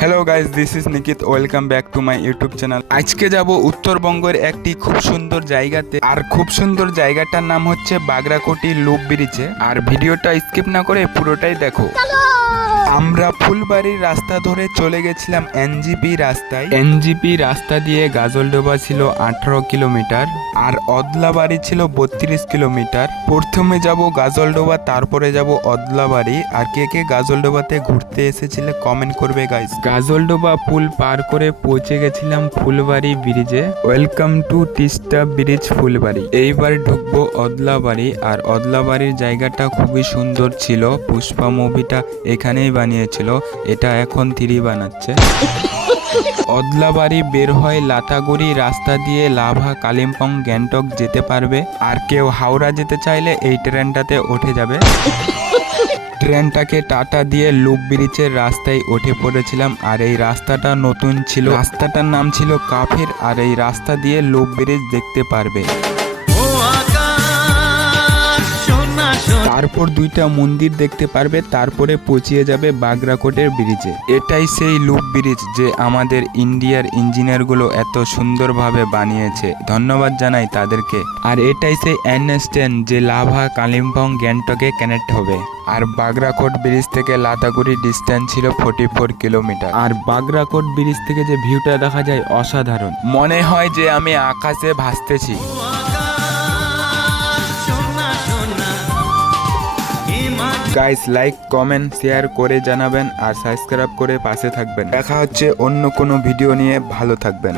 Hello guys, this is Nikit. Welcome back to my YouTube channel. আজকে যাব উত্তরবঙ্গের একটি খুব সুন্দর জায়গাতে, আর খুব সুন্দর জায়গাটার নাম হচ্ছে বাগরাকোটি লুপ ব্রিজে। আর ভিডিওটা স্কিপ না করে পুরোটাই দেখো। আমরা ফুলবাড়ির রাস্তা ধরে চলে গেছিলাম এনজিপি রাস্তায়। এনজিপি রাস্তা দিয়ে গাজলডোবা ছিল 18 কিলোমিটার আর অদলাবাড়ি ছিল 32 কিলোমিটার। প্রথমে যাব গাজলডোবা, তারপরে যাব অদলাবাড়ি। আর কে কে গাজলডোবাতে ঘুরতে এসেছিলে কমেন্ট করবে গাইস। গাজলডোবা পুল পার করে পৌঁছে গেছিলাম ফুলবাড়ি ব্রিজে। Welcome to Teesta bridge Phulbari. এইবার ঢুকবো অদলাবাড়ি। আর অদলাবাড়ির জায়গাটা খুবই সুন্দর ছিল। পুষ্পা মুভিটা এখানেই বানিয়েছিল। এটা এখন 3 বানাচ্ছে। অদলাবাড়ি বের হয় লাতাগুড়ি রাস্তা দিয়ে লাভা, কালিম্পং, গ্যাংটক যেতে পারবে। আর কেউ হাওড়া যেতে চাইলে এই ট্রেনটাতে উঠে যাবে। ট্রেনটাকে টাটা দিয়ে লুপ ব্রিজের রাস্তায় উঠে পড়েছিলাম। আর এই রাস্তাটা নতুন ছিল। রাস্তাটার নাম ছিল কাফির। আর এই রাস্তা দিয়ে লুপ ব্রিজ দেখতে পারবে। তারপর 2টা মন্দির দেখতে পারবে। তারপরে পৌঁছিয়ে যাবে বাগরাকোটের ব্রিজে। এটাই সেই লুপ ব্রিজ যে আমাদের ইন্ডিয়ার ইঞ্জিনিয়ারগুলো এত সুন্দরভাবে বানিয়েছে। ধন্যবাদ জানাই তাদেরকে। আর এটাই সেই এনএস 10 যে লাভা, কালিম্পং, গ্যাংটকে কানেক্ট হবে। আর বাগরাকোট ব্রিজ থেকে লাতাগুড়ি ডিস্টেন্স ছিল 44 কিলোমিটার। আর বাগরাকোট ব্রিজ থেকে যে ভিউটা দেখা যায় অসাধারণ। মনে হয় যে আমি আকাশে ভাসতেছি। গাইস, লাইক, কমেন্ট, শেয়ার করে জানাবেন আর সাবস্ক্রাইব করে পাশে থাকবেন। দেখা হচ্ছে অন্য কোনো ভিডিও নিয়ে। ভালো থাকবেন।